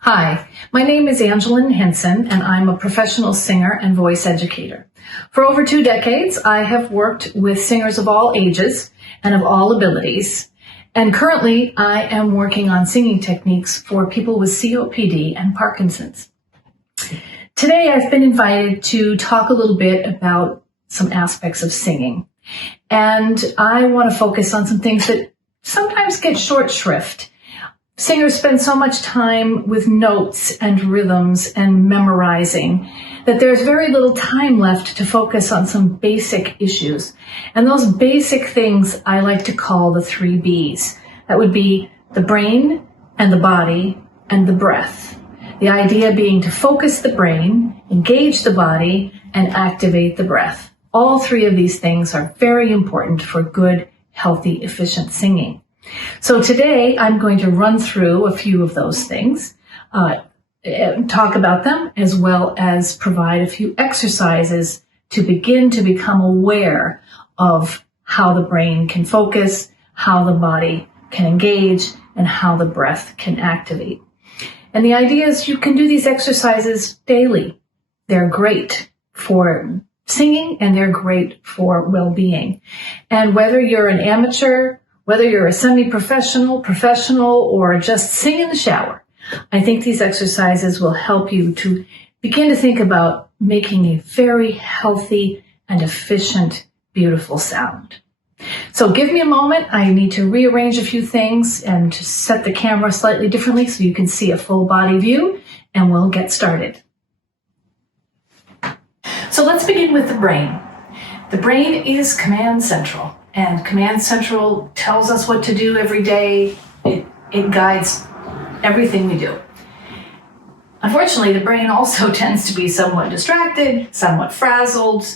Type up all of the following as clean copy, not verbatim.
Hi, my name is Angeline Henson, and I'm a professional singer and voice educator. For over 2 decades, I have worked with singers of all ages and of all abilities, and currently I am working on singing techniques for people with COPD and Parkinson's. Today, I've been invited to talk a little bit about some aspects of singing, and I want to focus on some things that sometimes get short shrift. Singers spend so much time with notes and rhythms and memorizing that there's very little time left to focus on some basic issues. And those basic things I like to call the 3 Bs. That would be the brain and the body and the breath. The idea being to focus the brain, engage the body, and activate the breath. All 3 of these things are very important for good, healthy, efficient singing. So today I'm going to run through a few of those things, talk about them, as well as provide a few exercises to begin to become aware of how the brain can focus, how the body can engage, and how the breath can activate. And the idea is you can do these exercises daily. They're great for singing and they're great for well-being. And whether you're an amateur, whether you're a semi-professional, professional, or just sing in the shower, I think these exercises will help you to begin to think about making a very healthy and efficient, beautiful sound. So give me a moment. I need to rearrange a few things and to set the camera slightly differently so you can see a full body view, and we'll get started. So let's begin with the brain. The brain is command central. And Command Central tells us what to do every day. It guides everything we do. Unfortunately, the brain also tends to be somewhat distracted, somewhat frazzled.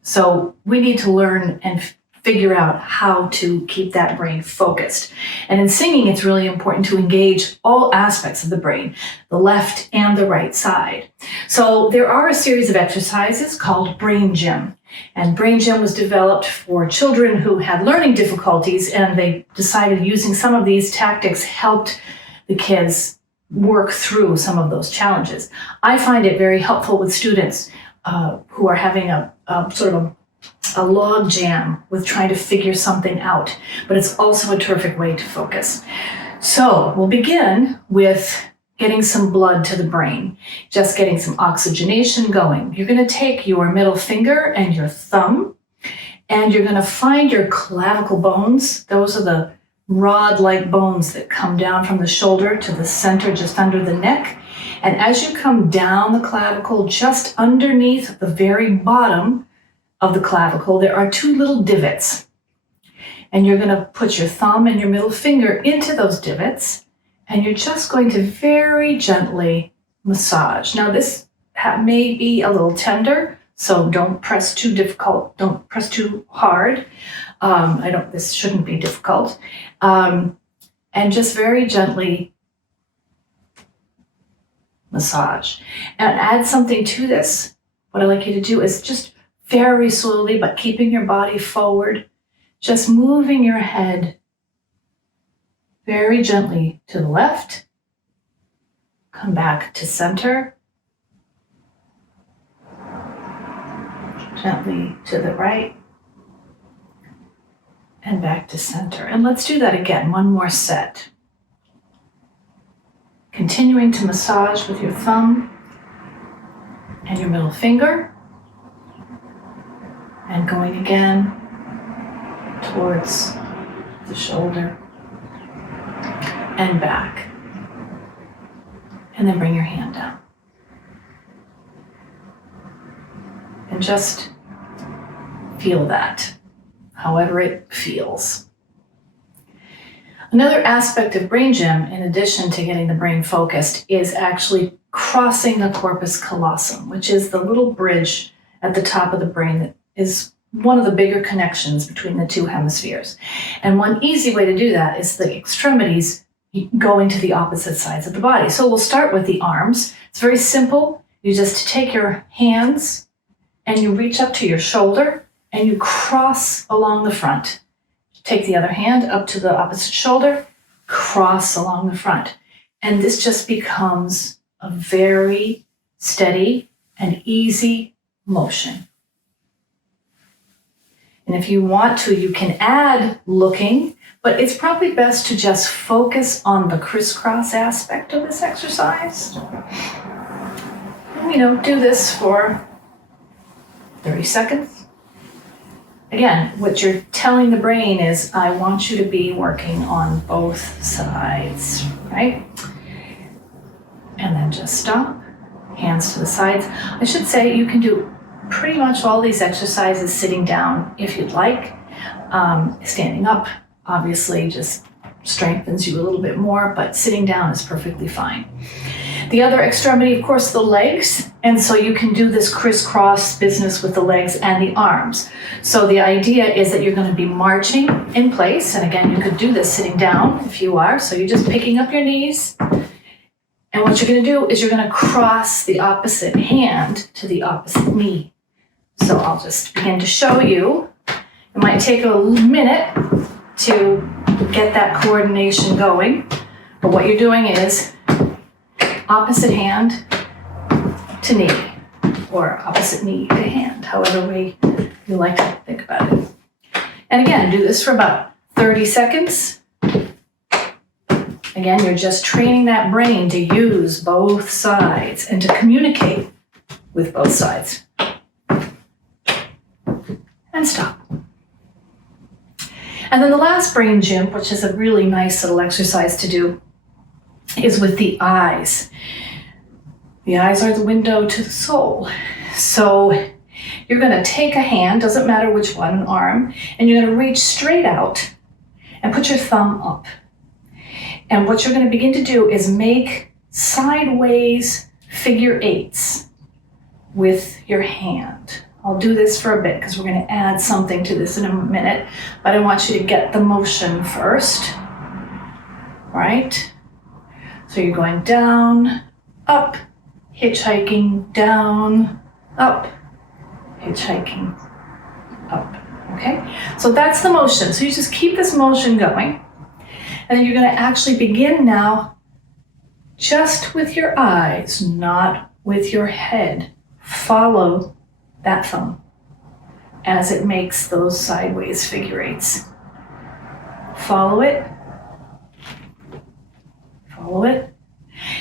So we need to learn and figure out how to keep that brain focused. And in singing, it's really important to engage all aspects of the brain, the left and the right side. So there are a series of exercises called Brain Gym. And Brain Gym was developed for children who had learning difficulties, and they decided using some of these tactics helped the kids work through some of those challenges. I find it very helpful with students who are having a sort of a log jam with trying to figure something out, but it's also a terrific way to focus. So we'll begin with getting some blood to the brain, just getting some oxygenation going. You're going to take your middle finger and your thumb, and you're going to find your clavicle bones. Those are the rod-like bones that come down from the shoulder to the center, just under the neck. And as you come down the clavicle, just underneath the very bottom of the clavicle, there are 2 little divots. And you're going to put your thumb and your middle finger into those divots, and you're just going to very gently massage. Now, this may be a little tender, so don't press too difficult. Don't press too hard. This shouldn't be difficult. And just very gently massage. And add something to this. What I'd like you to do is just very slowly, but keeping your body forward, just moving your head very gently to the left, come back to center, gently to the right, and back to center. And let's do that again, one more set. Continuing to massage with your thumb and your middle finger, and going again towards the shoulder and back. And then bring your hand down. And just feel that, however it feels. Another aspect of Brain Gym, in addition to getting the brain focused, is actually crossing the corpus callosum, which is the little bridge at the top of the brain that is one of the bigger connections between the 2 hemispheres. And one easy way to do that is the extremities going to the opposite sides of the body. So we'll start with the arms. It's very simple. You just take your hands and you reach up to your shoulder and you cross along the front. Take the other hand up to the opposite shoulder, cross along the front. And this just becomes a very steady and easy motion. And if you want to, you can add looking, but it's probably best to just focus on the crisscross aspect of this exercise. And, do this for 30 seconds. Again, what you're telling the brain is, I want you to be working on both sides, right? And then just stop, hands to the sides. I should say you can do pretty much all these exercises sitting down if you'd like. Standing up obviously just strengthens you a little bit more, but sitting down is perfectly fine. The other extremity, of course, the legs. And so you can do this crisscross business with the legs and the arms. So the idea is that you're going to be marching in place. And again, you could do this sitting down if you are. So you're just picking up your knees. And what you're going to do is you're going to cross the opposite hand to the opposite knee. So I'll just begin to show you. It might take a minute to get that coordination going. But what you're doing is opposite hand to knee, or opposite knee to hand, however way you like to think about it. And again, do this for about 30 seconds. Again, you're just training that brain to use both sides and to communicate with both sides. And stop. And then the last brain gym, which is a really nice little exercise to do, is with the eyes. The eyes are the window to the soul. So you're going to take a hand, doesn't matter which one, an arm, and you're going to reach straight out and put your thumb up. And what you're going to begin to do is make sideways figure eights with your hand. I'll do this for a bit because we're going to add something to this in a minute, but I want you to get the motion first, right? So you're going down, up, hitchhiking, down, up, hitchhiking, up, okay? So that's the motion. So you just keep this motion going, and then you're going to actually begin now just with your eyes, not with your head. Follow that thumb as it makes those sideways figure eights. Follow it. Follow it.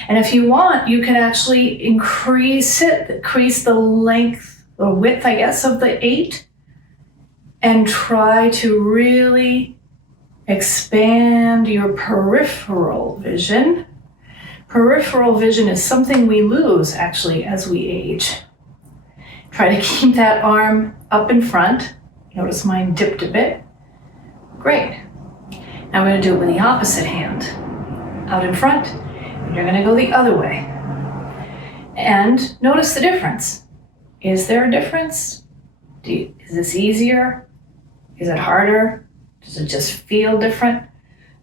And if you want, you can actually increase the length or width, I guess, of the eight, and try to really expand your peripheral vision. Peripheral vision is something we lose, actually, as we age. Try to keep that arm up in front. Notice mine dipped a bit. Great. Now we're going to do it with the opposite hand. Out in front, and you're going to go the other way. And notice the difference. Is there a difference? Is this easier? Is it harder? Does it just feel different?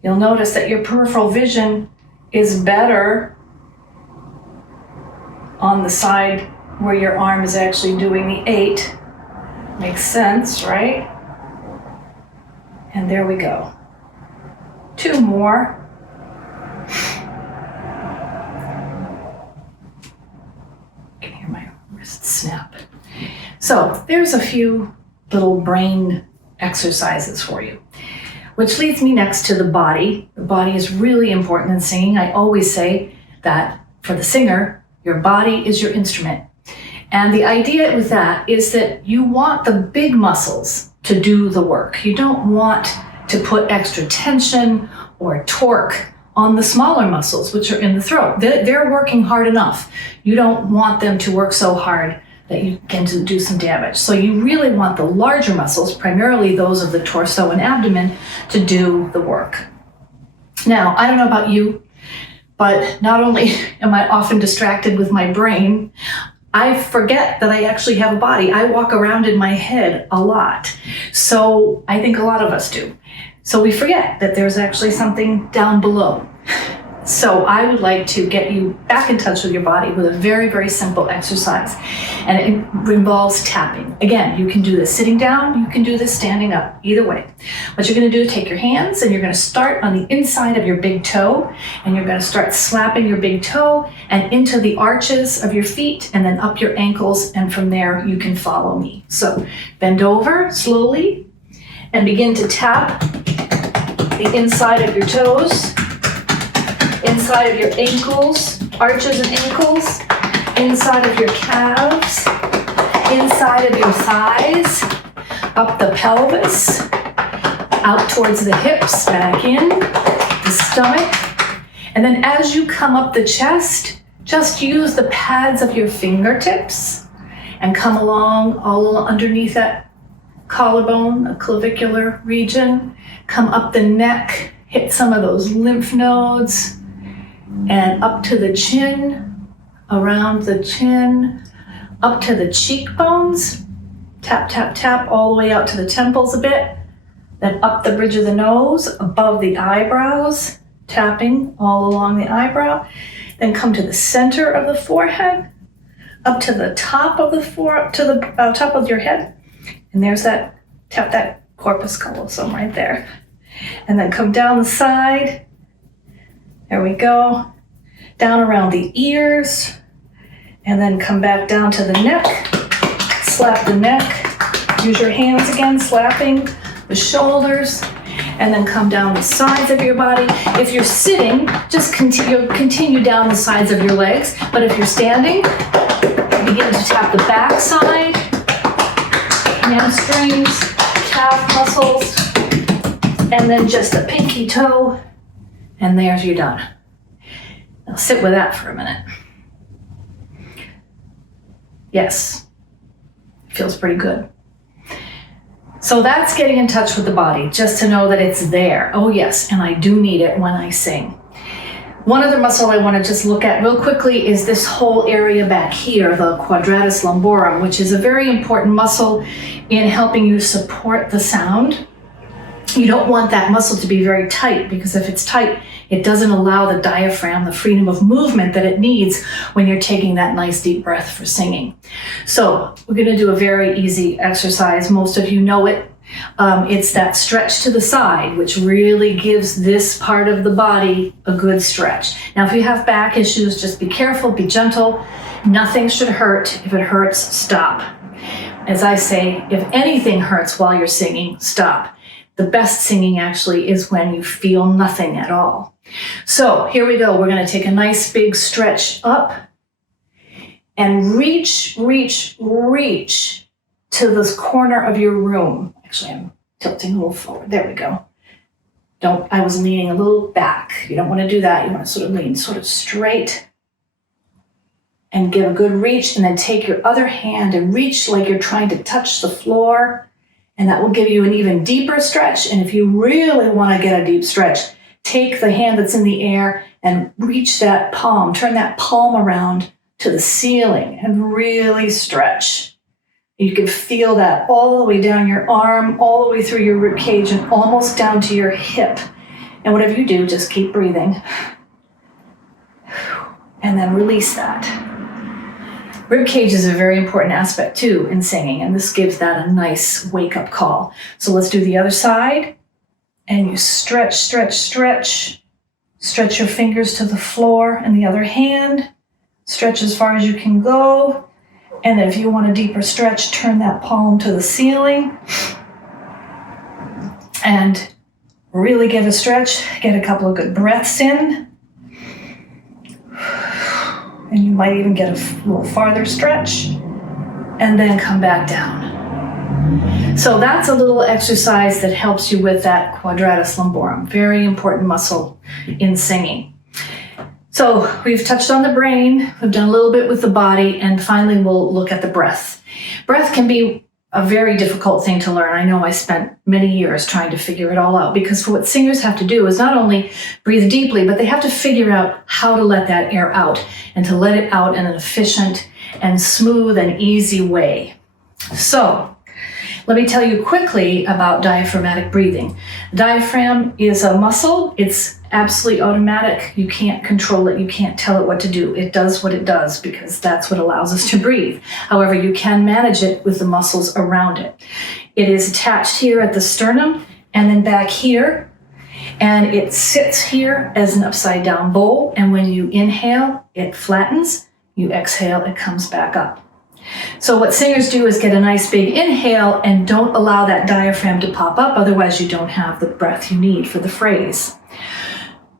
You'll notice that your peripheral vision is better on the side where your arm is actually doing the eight. Makes sense, right? And there we go. Two more. You can hear my wrist snap. So there's a few little brain exercises for you, which leads me next to the body. The body is really important in singing. I always say that for the singer, your body is your instrument. And the idea with that is that you want the big muscles to do the work. You don't want to put extra tension or torque on the smaller muscles, which are in the throat. They're working hard enough. You don't want them to work so hard that you can do some damage. So you really want the larger muscles, primarily those of the torso and abdomen, to do the work. Now, I don't know about you, but not only am I often distracted with my brain, I forget that I actually have a body. I walk around in my head a lot. So I think a lot of us do. So we forget that there's actually something down below. So I would like to get you back in touch with your body with a very, very simple exercise. And it involves tapping. Again, you can do this sitting down, you can do this standing up, either way. What you're gonna do is take your hands and you're gonna start on the inside of your big toe, and you're gonna start slapping your big toe and into the arches of your feet and then up your ankles, and from there you can follow me. So bend over slowly and begin to tap the inside of your toes, inside of your ankles, arches and ankles, inside of your calves, inside of your thighs, up the pelvis, out towards the hips, back in, the stomach. And then as you come up the chest, just use the pads of your fingertips and come along all underneath that collarbone, the clavicular region. Come up the neck, hit some of those lymph nodes, and up to the chin, around the chin, up to the cheekbones. Tap, tap, tap all the way out to the temples a bit. Then up the bridge of the nose, above the eyebrows, tapping all along the eyebrow. Then come to the center of the forehead, up to the top of the top of your head. And there's that, tap that corpus callosum right there. And then come down the side. There we go. Down around the ears. And then come back down to the neck. Slap the neck. Use your hands again, slapping the shoulders. And then come down the sides of your body. If you're sitting, just continue down the sides of your legs. But if you're standing, begin to tap the back side, hamstrings, calf muscles, and then just the pinky toe, and there's you're done. Now sit with that for a minute. Yes, feels pretty good. So that's getting in touch with the body, just to know that it's there. Oh yes, and I do need it when I sing. One other muscle I want to just look at real quickly is this whole area back here, the quadratus lumborum, which is a very important muscle in helping you support the sound. You don't want that muscle to be very tight, because if it's tight, it doesn't allow the diaphragm the freedom of movement that it needs when you're taking that nice deep breath for singing. So we're going to do a very easy exercise. Most of you know it. It's that stretch to the side, which really gives this part of the body a good stretch. Now, if you have back issues, just be careful, be gentle. Nothing should hurt. If it hurts, stop. As I say, if anything hurts while you're singing, stop. The best singing actually is when you feel nothing at all. So here we go. We're going to take a nice big stretch up and reach to this corner of your room. Actually, I'm tilting a little forward. There we go. I was leaning a little back. You don't want to do that. You want to sort of lean sort of straight and give a good reach, and then take your other hand and reach like you're trying to touch the floor. And that will give you an even deeper stretch. And if you really want to get a deep stretch, take the hand that's in the air and reach that palm, turn that palm around to the ceiling and really stretch. You can feel that all the way down your arm, all the way through your rib cage, and almost down to your hip. And whatever you do, just keep breathing. And then release that. Rib cage is a very important aspect too in singing, and this gives that a nice wake-up call. So let's do the other side. And you stretch, stretch, stretch. Stretch your fingers to the floor, and the other hand. Stretch as far as you can go. And then if you want a deeper stretch, turn that palm to the ceiling. And really get a stretch. Get a couple of good breaths in. And you might even get a little farther stretch, and then come back down. So that's a little exercise that helps you with that quadratus lumborum, very important muscle in singing. So we've touched on the brain, we've done a little bit with the body, and finally we'll look at the breath. Breath can be a very difficult thing to learn. I know I spent many years trying to figure it all out, because what singers have to do is not only breathe deeply, but they have to figure out how to let that air out, and to let it out in an efficient and smooth and easy way. So Let me tell you quickly about diaphragmatic breathing. The diaphragm is a muscle. It's absolutely automatic. You can't control it. You can't tell it what to do. It does what it does because that's what allows us to breathe. However, you can manage it with the muscles around it. It is attached here at the sternum and then back here. And it sits here as an upside down bowl. And when you inhale, it flattens. You exhale, it comes back up. So what singers do is get a nice big inhale and don't allow that diaphragm to pop up. Otherwise, you don't have the breath you need for the phrase.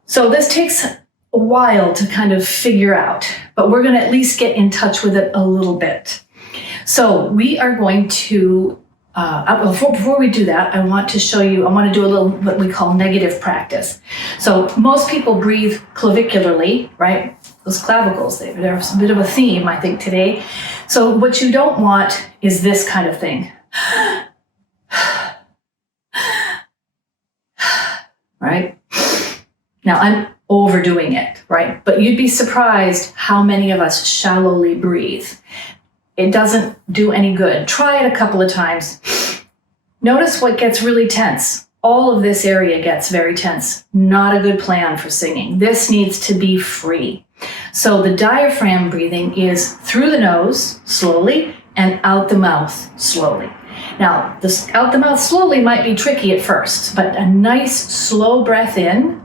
So this takes a while to kind of figure out, but we're going to at least get in touch with it a little bit. So we are going to before we do that, I want to do a little what we call negative practice. So most people breathe clavicularly, right? Those clavicles, they're a bit of a theme, I think, today. So what you don't want is this kind of thing. Right? Now I'm overdoing it, right? But you'd be surprised how many of us shallowly breathe. It doesn't do any good. Try it a couple of times. Notice what gets really tense. All of this area gets very tense. Not a good plan for singing. This needs to be free. So the diaphragm breathing is through the nose slowly and out the mouth slowly. Now, this out the mouth slowly might be tricky at first, but a nice slow breath in.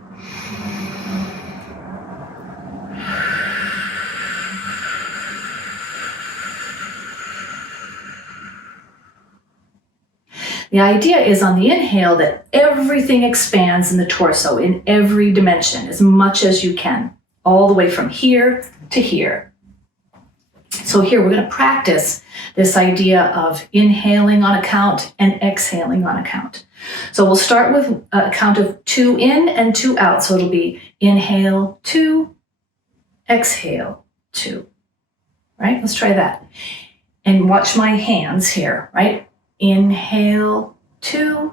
The idea is on the inhale that everything expands in the torso in every dimension as much as you can, all the way from here to here. So here we're going to practice this idea of inhaling on a count and exhaling on a count. So we'll start with a count of 2 in and 2 out. So it'll be inhale 2, exhale 2. Right? Let's try that. And watch my hands here, right? Inhale 2,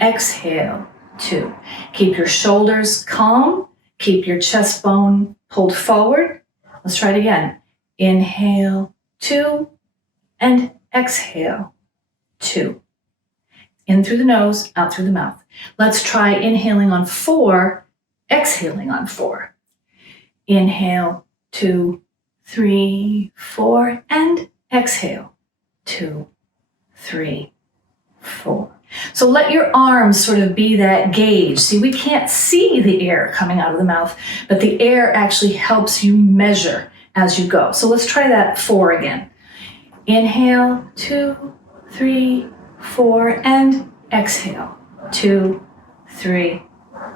exhale 2. Keep your shoulders calm. Keep your chest bone pulled forward. Let's try it again. Inhale 2 and exhale 2. In through the nose, out through the mouth. Let's try inhaling on 4, exhaling on 4. Inhale 2, 3, 4, and exhale 2, 3, 4. So let your arms sort of be that gauge. See, we can't see the air coming out of the mouth, but the air actually helps you measure as you go. So let's try that 4 again. Inhale 2, 3, 4, and exhale 2, 3,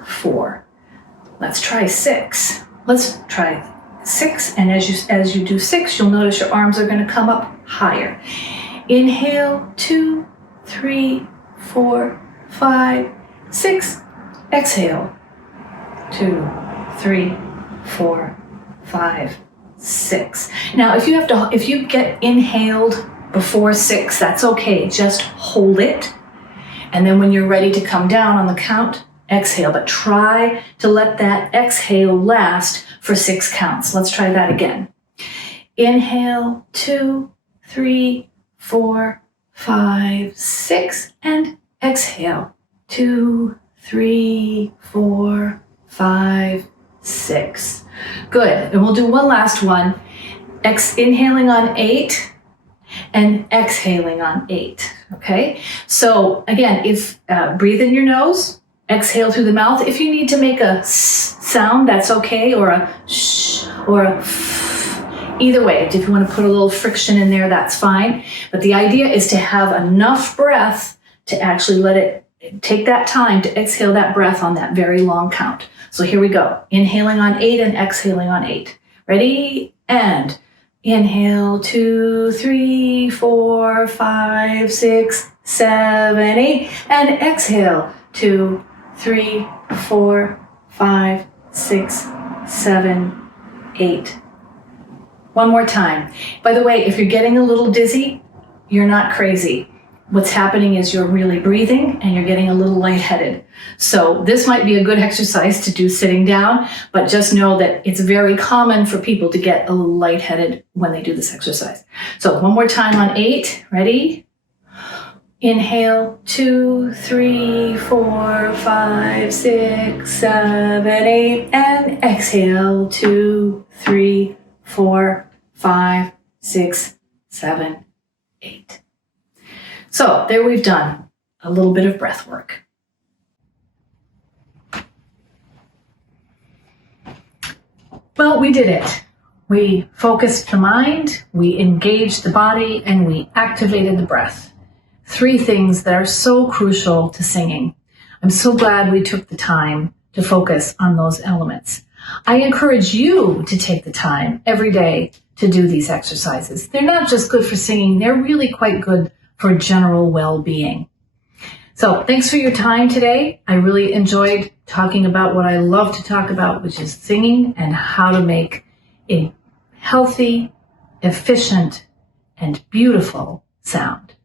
4. Let's try 6. Let's try 6, and as you do 6, you'll notice your arms are going to come up higher. Inhale 2, 3, 4, 5, 6. Exhale 2, 3, 4, 5, 6. Now, if you get inhaled before 6, that's okay. Just hold it, and then when you're ready to come down on the count, exhale. But try to let that exhale last for 6 counts. Let's try that again. Inhale 2, 3, 4, 5, 6, and exhale 2, 3, 4, 5, 6. Good. And we'll do one last one. Inhaling on 8 and exhaling on 8. Okay. So again, if breathe in your nose, exhale through the mouth. If you need to make a s sound, that's okay, or a sh or a f. Either way, if you want to put a little friction in there, that's fine. But the idea is to have enough breath to actually let it take that time to exhale that breath on that very long count. So here we go. Inhaling on 8 and exhaling on 8. Ready? And inhale 2, 3, 4, 5, 6, 7, 8. And exhale 2, 3, 4, 5, 6, 7, 8. One more time. By the way, if you're getting a little dizzy, you're not crazy. What's happening is you're really breathing and you're getting a little lightheaded. So this might be a good exercise to do sitting down, but just know that it's very common for people to get a little lightheaded when they do this exercise. So one more time on 8. Ready? Inhale, 2, 3, 4, 5, 6, 7, 8, and exhale, 2, 3, 4, 5, 6, 7, 8. So there we've done a little bit of breath work. Well, we did it. We focused the mind, we engaged the body, and we activated the breath. 3 things that are so crucial to singing. I'm so glad we took the time to focus on those elements. I encourage you to take the time every day to do these exercises. They're not just good for singing, they're really quite good for general well-being. So thanks for your time today. I really enjoyed talking about what I love to talk about, which is singing and how to make a healthy, efficient, and beautiful sound.